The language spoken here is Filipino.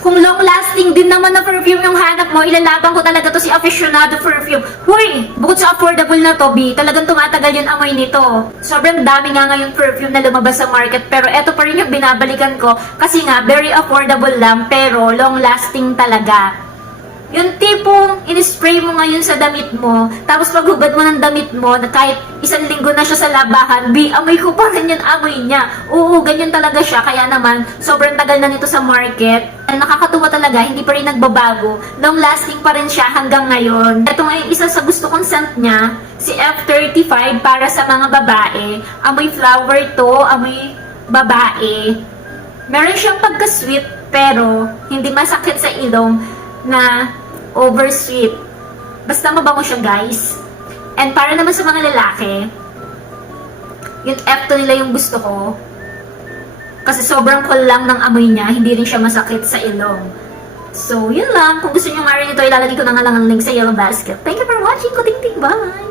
Kung long-lasting din naman na perfume yung hanap mo, ilalaban ko talaga to si Aficionado Perfume. Huy! Bukod sa affordable na to, B, talagang tumatagal yung amoy nito. Sobrang dami nga ngayong perfume na lumabas sa market, pero eto pa rin yung binabalikan ko kasi nga, very affordable lang, pero long-lasting talaga. Yung tipong in-spray mo ngayon sa damit mo, tapos paghubad mo ng damit mo, na kahit isang linggo na siya sa labahan, amoy ko pa rin yung amoy niya. Oo, ganyan talaga siya. Kaya naman, sobrang tagal na nito sa market. Nakakatuwa talaga, hindi pa rin nagbabago. Long lasting pa rin siya hanggang ngayon. Ito nga yung isa sa gusto kong scent niya, si F35 para sa mga babae. Amoy flower to, amoy babae. Meron siyang pagka-sweet, pero hindi masakit sa ilong na over-sweet. Basta mabango siya, guys. And para naman sa mga lalaki, yung F2 nila yung gusto ko. Kasi sobrang cool lang ng amoy niya, hindi rin siya masakit sa ilong. So, yun lang. Kung gusto nyo nga rin ito, ilalagay ko na nga lang ang link sa Yellow Basket. Thank you for watching. Kuting-ting. Bye!